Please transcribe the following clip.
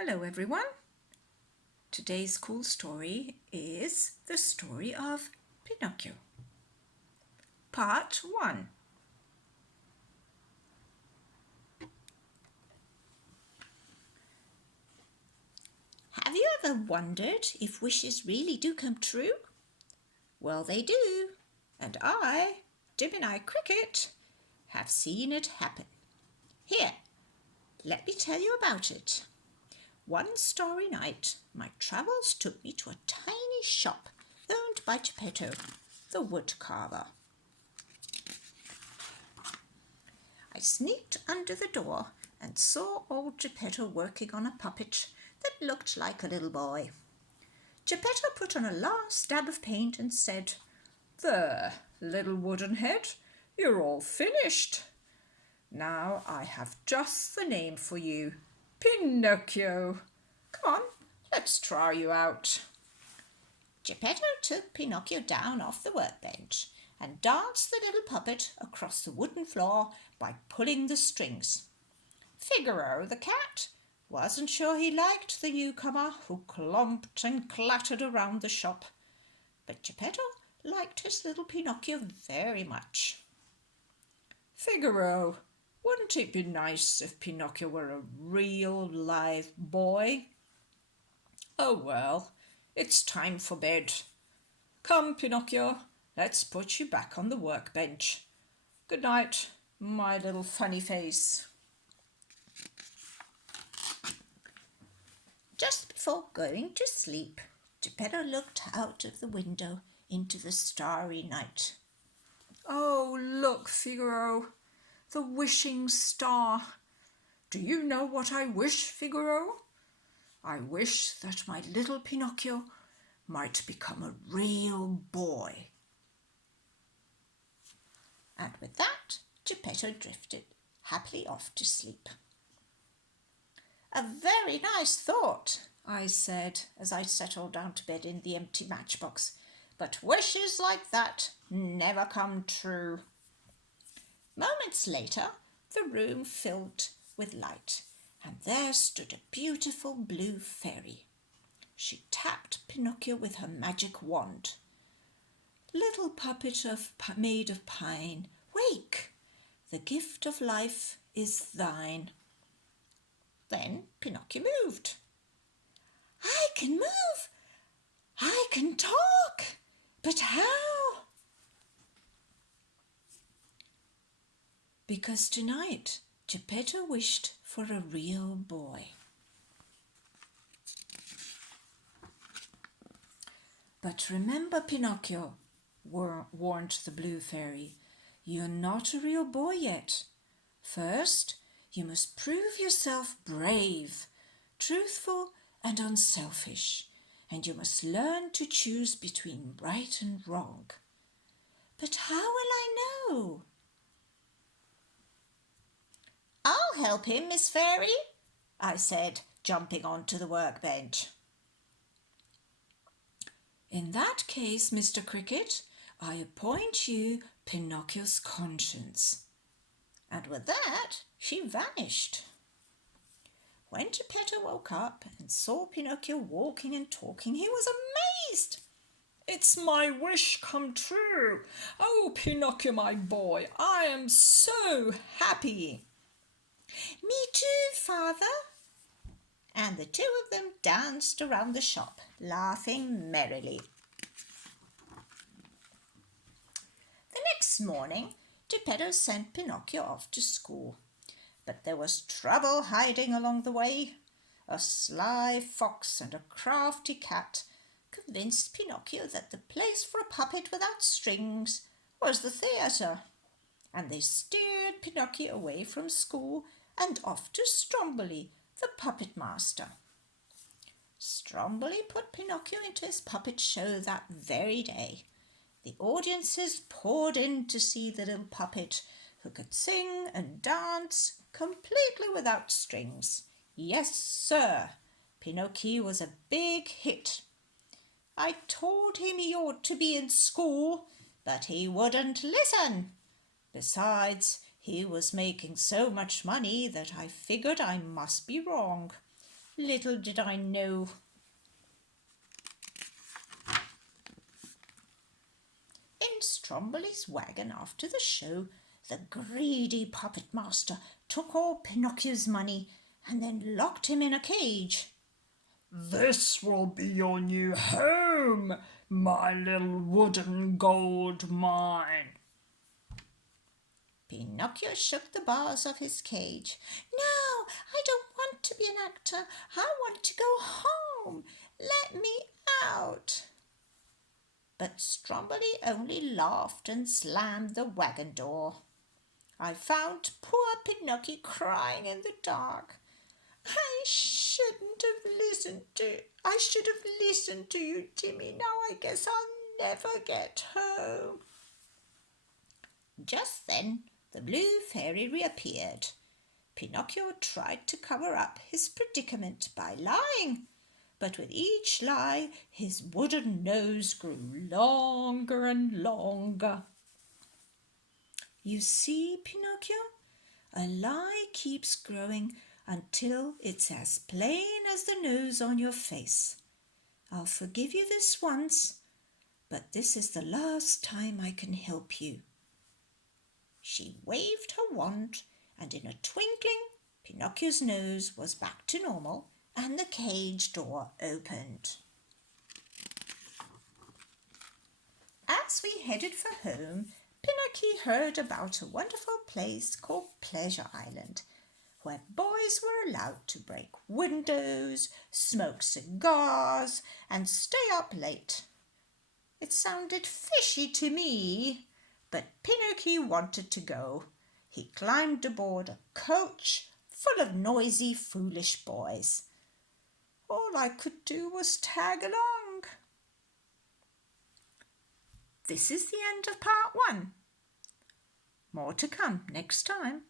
Hello everyone. Today's cool story is the story of Pinocchio. Part 1. Have you ever wondered if wishes really do come true? Well, they do. And I, Gemini Cricket, have seen it happen. Here, let me tell you about it. One starry night, my travels took me to a tiny shop owned by Geppetto, the wood carver. I sneaked under the door and saw old Geppetto working on a puppet that looked like a little boy. Geppetto put on a last dab of paint and said, "There, little wooden head, you're all finished. Now I have just the name for you, Pinocchio. Come on, let's try you out." Geppetto took Pinocchio down off the workbench and danced the little puppet across the wooden floor by pulling the strings. Figaro, the cat, wasn't sure he liked the newcomer who clomped and clattered around the shop, but Geppetto liked his little Pinocchio very much. "Figaro, wouldn't it be nice if Pinocchio were a real live boy?" "Oh well, it's time for bed. Come, Pinocchio, let's put you back on the workbench. Good night, my little funny face." Just before going to sleep, Geppetto looked out of the window into the starry night. "Oh, look, Figaro, the wishing star. Do you know what I wish, Figaro? I wish that my little Pinocchio might become a real boy." And with that, Geppetto drifted happily off to sleep. "A very nice thought," I said as I settled down to bed in the empty matchbox, "but wishes like that never come true." Moments later, the room filled with light, and there stood a beautiful blue fairy. She tapped Pinocchio with her magic wand. "Little puppet made of pine, wake! The gift of life is thine." Then Pinocchio moved. "I can move! I can talk! But how?" Because tonight Geppetto wished for a real boy. "But remember, Pinocchio," warned the blue fairy, "you're not a real boy yet. First, you must prove yourself brave, truthful, and unselfish, and you must learn to choose between right and wrong." "But how will I know?" "I'll help him, Miss Fairy," I said, jumping onto the workbench. "In that case, Mr. Cricket, I appoint you Pinocchio's conscience." And with that, she vanished. When Geppetto woke up and saw Pinocchio walking and talking, he was amazed. "It's my wish come true. Oh, Pinocchio, my boy, I am so happy." "Me too, Father." And the two of them danced around the shop, laughing merrily. The next morning, Geppetto sent Pinocchio off to school. But there was trouble hiding along the way. A sly fox and a crafty cat convinced Pinocchio that the place for a puppet without strings was the theatre, and they steered Pinocchio away from school and off to Stromboli, the puppet master. Stromboli put Pinocchio into his puppet show that very day. The audiences poured in to see the little puppet who could sing and dance completely without strings. Yes, sir, Pinocchio was a big hit. I told him he ought to be in school, but he wouldn't listen. Besides, he was making so much money that I figured I must be wrong. Little did I know. In Stromboli's wagon after the show, the greedy puppet master took all Pinocchio's money and then locked him in a cage. "This will be your new home, my little wooden gold mine." Pinocchio shook the bars of his cage. "No, I don't want to be an actor. I want to go home. Let me out." But Stromboli only laughed and slammed the wagon door. I found poor Pinocchio crying in the dark. I should have listened to you, Timmy. Now I guess I'll never get home. Just then the blue fairy reappeared. Pinocchio tried to cover up his predicament by lying, but with each lie his wooden nose grew longer and longer. You see, Pinocchio, a lie keeps growing until it's as plain as the nose on your face. I'll forgive you this once, but this is the last time I can help you. She waved her wand, and in a twinkling Pinocchio's nose was back to normal and the cage door opened. As we headed for home, Pinocchio heard about a wonderful place called Pleasure Island, where boys were allowed to break windows, smoke cigars, and stay up late. It sounded fishy to me, but Pinocchio wanted to go. He climbed aboard a coach full of noisy, foolish boys. All I could do was tag along. This is the end of part 1. More to come next time.